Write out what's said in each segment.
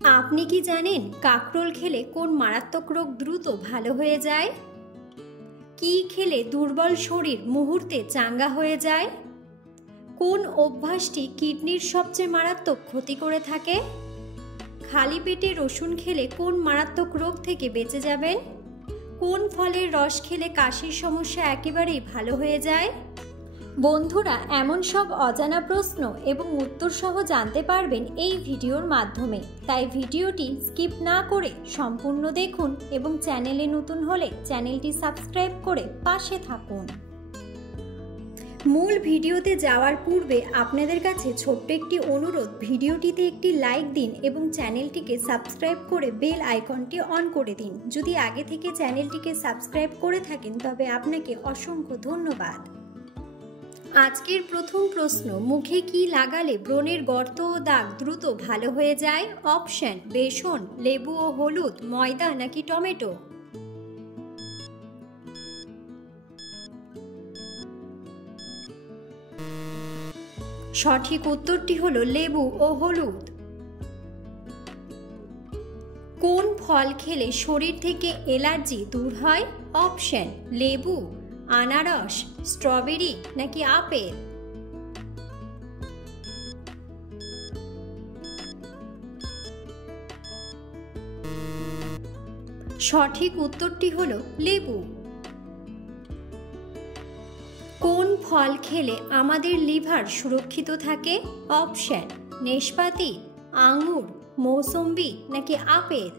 আপনি কি জানেন কাকরোল খেলে কোন মারাত্মক রোগ দ্রুত ভালো হয়ে যায়? কি খেলে দুর্বল শরীর মুহূর্তে চাঙ্গা হয়ে যায়? কোন অভ্যাসটি কিডনির সবচেয়ে মারাত্মক ক্ষতি করে থাকে? খালি পেটে রসুন খেলে কোন মারাত্মক রোগ থেকে বেঁচে যাবেন? কোন ফলের রস খেলে কাশির সমস্যা একেবারেই ভালো হয়ে যায়? বন্ধুরা, এমন সব অজানা প্রশ্ন এবং উত্তর সহ জানতে পারবেন এই ভিডিওর মাধ্যমে। তাই ভিডিওটি স্কিপ না করে সম্পূর্ণ দেখুন এবং চ্যানেলে নতুন হলে চ্যানেলটি সাবস্ক্রাইব করে পাশে থাকুন। মূল ভিডিওতে যাওয়ার পূর্বে আপনাদের কাছে ছোট্ট একটি অনুরোধ, ভিডিওটিতে একটি লাইক দিন এবং চ্যানেলটিকে সাবস্ক্রাইব করে বেল আইকনটি অন করে দিন। যদি আগে থেকে চ্যানেলটিকে সাবস্ক্রাইব করে থাকেন তবে আপনাকে অসংখ্য ধন্যবাদ। আজকের প্রথম প্রশ্ন, মুখে কি লাগালে ব্রণের গর্ত ও দাগ দ্রুত ভালো হয়ে যায়? অপশন: বেসন, লেবু ও হলুদ, ময়দা নাকি টমেটো? সঠিক উত্তরটি হলো লেবু ও হলুদ। কোন ফল খেলে শরীর থেকে অ্যালার্জি দূর হয়? অপশন: লেবু, আনারস, স্ট্রবেরি নাকি আপেল? সঠিক উত্তরটি হলো লেবু। কোন ফল খেলে আমাদের লিভার সুরক্ষিত থাকে? অপশন: নাশপাতি, আঙুর, মৌসম্বি নাকি আপেল?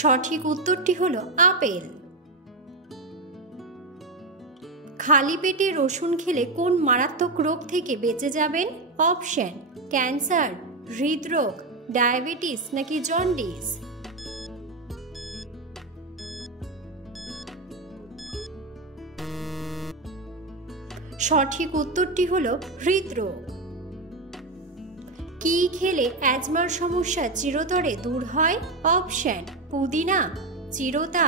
সঠিক উত্তরটি হলো আপেল। খালি পেটে রসুন খেলে কোন মারাত্মক রোগ থেকে বেঁচে যাবেন? অপশন: ক্যান্সার, হৃদরোগ, ডায়াবেটিস নাকি জন্ডিস? সঠিক উত্তরটি হলো হৃদরোগ। কি খেলে অ্যাজমার সমস্যা চিরতরে দূর হয়? অপশন: পুদিনা, চিরতা,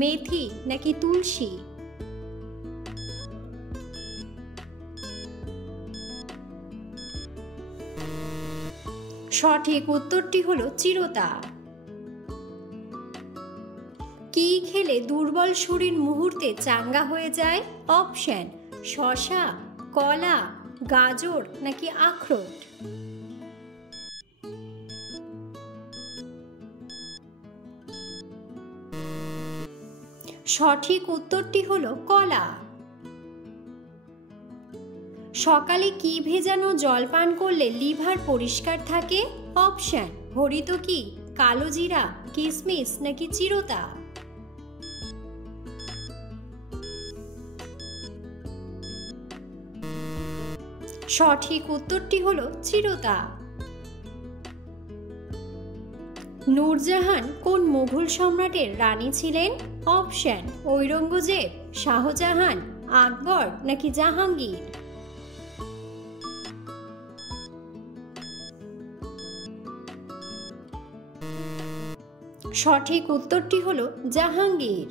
মেথি নাকি তুলসী? সঠিক উত্তরটি হলো চিরতা। কি খেলে দুর্বল শরীর মুহূর্তে চাঙ্গা হয়ে যায়? অপশন: শসা, কলা, গাজর নাকি আখরোট? সঠিক উত্তরটি হলো কলা। সকালে কি ভেজানো জল পান করলে লিভার পরিষ্কার থাকে? অপশন: হরিতকি, কালো জিরা, কিশমিশ নাকি চিরতা? সঠিক উত্তরটি হলো চিরতা। নূরজাহান কোন মুঘল সম্রাটের রানী ছিলেন? অপশন: ঔরঙ্গজেব, শাহজাহান, আকবর নাকি জাহাঙ্গীর? সঠিক উত্তরটি হলো জাহাঙ্গীর।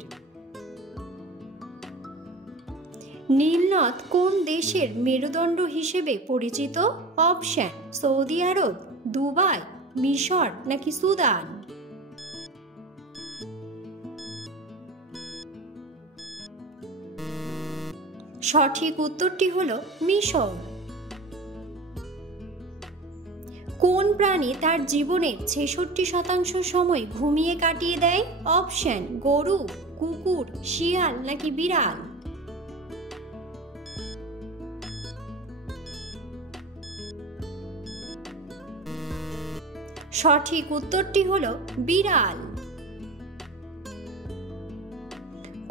নীলনদ কোন দেশের মেরুদণ্ড হিসেবে পরিচিত? অপশন: সৌদি আরব, দুবাই, মিশর নাকি সুদান? সঠিক উত্তরটি হলো মিশর। কোন প্রাণী তার জীবনের 66% সময় ঘুমিয়ে কাটিয়ে দেয়? অপশন: গরু, কুকুর, শিয়াল নাকি বিড়াল? সঠিক উত্তরটি হলো বিড়াল।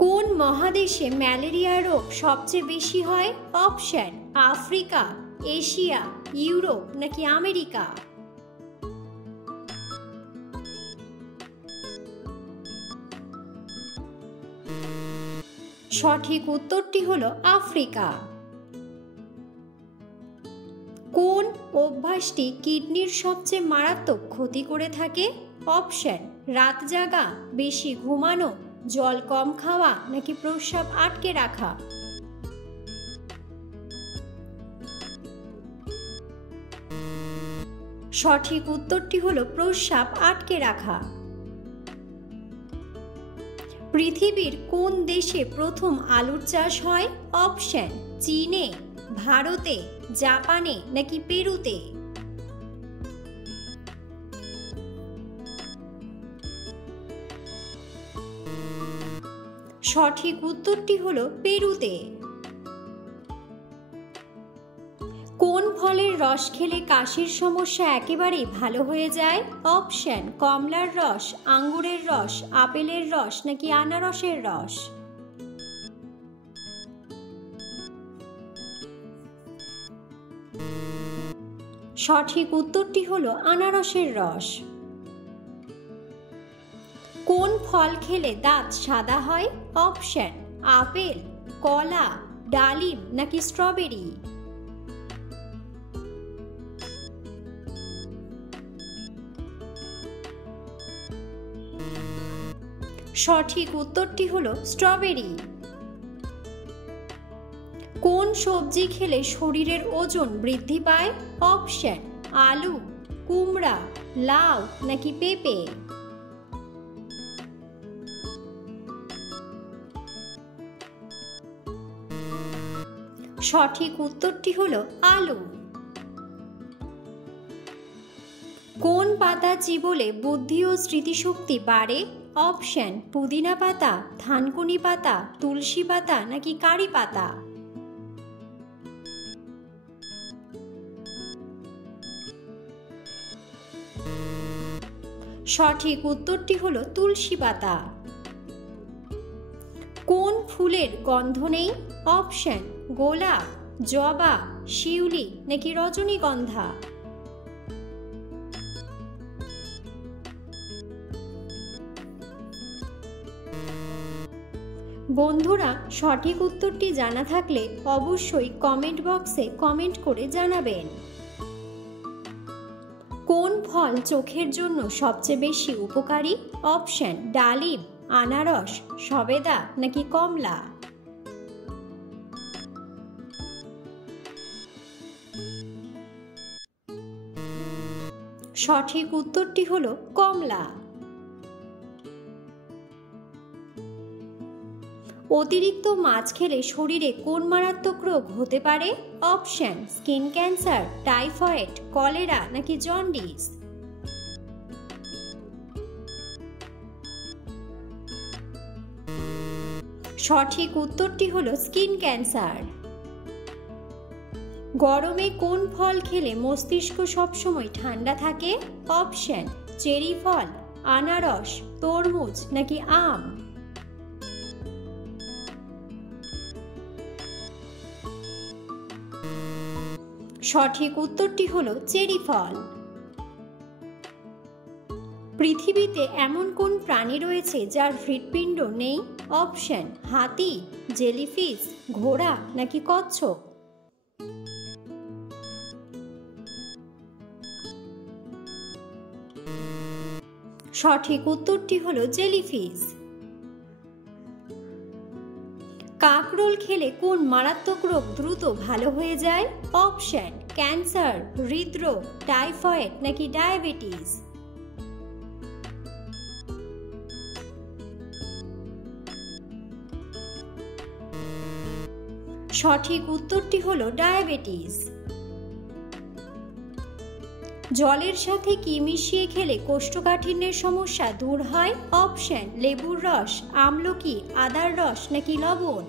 কোন মহাদেশে ম্যালেরিয়া রোগ সবচেয়ে বেশি হয়? অপশন: আফ্রিকা, এশিয়া, ইউরোপ নাকি আমেরিকা? সঠিক উত্তরটি হলো আফ্রিকা। কোন অভ্যাসটি কিডনির সবচেয়ে মারাত্মক ক্ষতি করে থাকে? অপশন: রাত জাগা, বেশি ঘুমানো, জল কম খাওয়া নাকি প্রস্রাব আটকে রাখা? সঠিক উত্তরটি হলো প্রস্রাব আটকে রাখা। পৃথিবীর কোন দেশে প্রথম আলুর চাষ হয়? অপশন: চীনে, ভারতে, জাপানে নাকি পেরুতে। সঠিক উত্তরটি হলো পেরুতে। কোন ফলের রস খেলে কাশির সমস্যা একেবারেই ভালো হয়ে যায়? অপশন: কমলার রস, আঙ্গুরের রস, আপেলের রস নাকি আনারসের রস। সঠিক উত্তরটি হলো আনারসের রস। কোন ফল খেলে দাঁত সাদা হয়? অপশন: আপেল, কলা, ডালিম নাকি স্ট্রবেরি। সঠিক উত্তরটি হলো স্ট্রবেরি। কোন সবজি খেলে শরীরের ওজন বৃদ্ধি পায়? অপশন: আলু, কুমড়া, লাউ নাকি পেঁপে। সঠিক উত্তরটি হলো আলু। কোন পাতা চিবোলে বুদ্ধি ও স্মৃতিশক্তি বাড়ে? অপশন: পুদিনা পাতা, থানকুনি পাতা, তুলসী পাতা নাকি কারি পাতা। সঠিক উত্তরটি হলো তুলসী পাতা। কোন ফুলের গন্ধ নেই? অপশন: গোলাপ, জবা, শিউলি নাকি রজনীগন্ধা। বন্ধুরা, সঠিক উত্তরটি জানা থাকলে অবশ্যই কমেন্ট বক্সে কমেন্ট করে জানাবেন। কোন ফল চোখের জন্য সবচেয়ে বেশি উপকারী? অপশন: ডালিম, আনারস, সবেদা নাকি কমলা। সঠিক উত্তরটি হলো কমলা। অতিরিক্ত মাছ খেলে শরীরে কোন মারাত্মক রোগ হতে পারে? Option: skin cancer, typhoid, cholera নাকি জন্ডিস। সঠিক উত্তরটি হলো স্কিন ক্যান্সার। গরমে কোন ফল খেলে মস্তিষ্ক সবসময় ঠান্ডা থাকে? অপশন: চেরি ফল, আনারস, তরমুজ নাকি আম। সঠিক উত্তরটি হলো চেরি ফল। পৃথিবীতে এমন কোন প্রাণী রয়েছে যার হৃৎপিণ্ড নেই? অপশন: হাতি, জেলিফিশ, ঘোড়া নাকি কচ্ছপ। সঠিক উত্তরটি হলো জেলিফিশ। কাকরোল খেলে কোন মারাত্মক রোগ দ্রুত ভালো হয়ে যায়? অপশন: ক্যান্সার, হৃদরোগ, টাইফয়েড নাকি ডায়াবেটিস। সঠিক উত্তরটি হলো ডায়াবেটিস। জলের সাথে কি মিশিয়ে খেলে কোষ্ঠকাঠিন্যের সমস্যা দূর হয়? অপশন: লেবুর রস, আমলকি, আদার রস নাকি লবণ।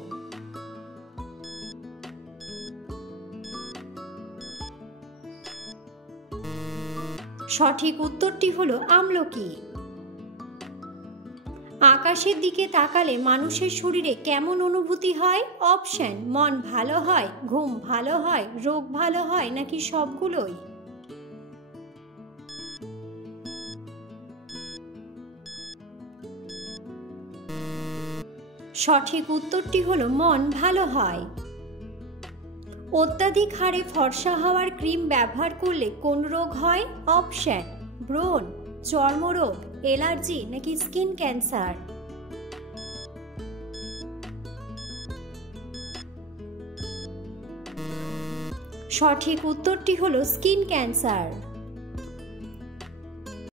সঠিক উত্তরটি হলো আমলকি। আকাশের দিকে তাকালে মানুষের শরীরে কেমন অনুভূতি হয়? অপশন: মন ভালো হয়, ঘুম ভালো হয়, রোগ ভালো হয় নাকি সবগুলোই। সঠিক উত্তরটি হলো মন ভালো হয়। অত্যাধিক হারে ফর্সা হওয়ার ক্রিম ব্যবহার করলে কোন রোগ হয়? অপশন: ব্রণ, চর্মরোগ, অ্যালার্জি নাকি স্কিন ক্যান্সার। সঠিক উত্তরটি হলো স্কিন ক্যান্সার।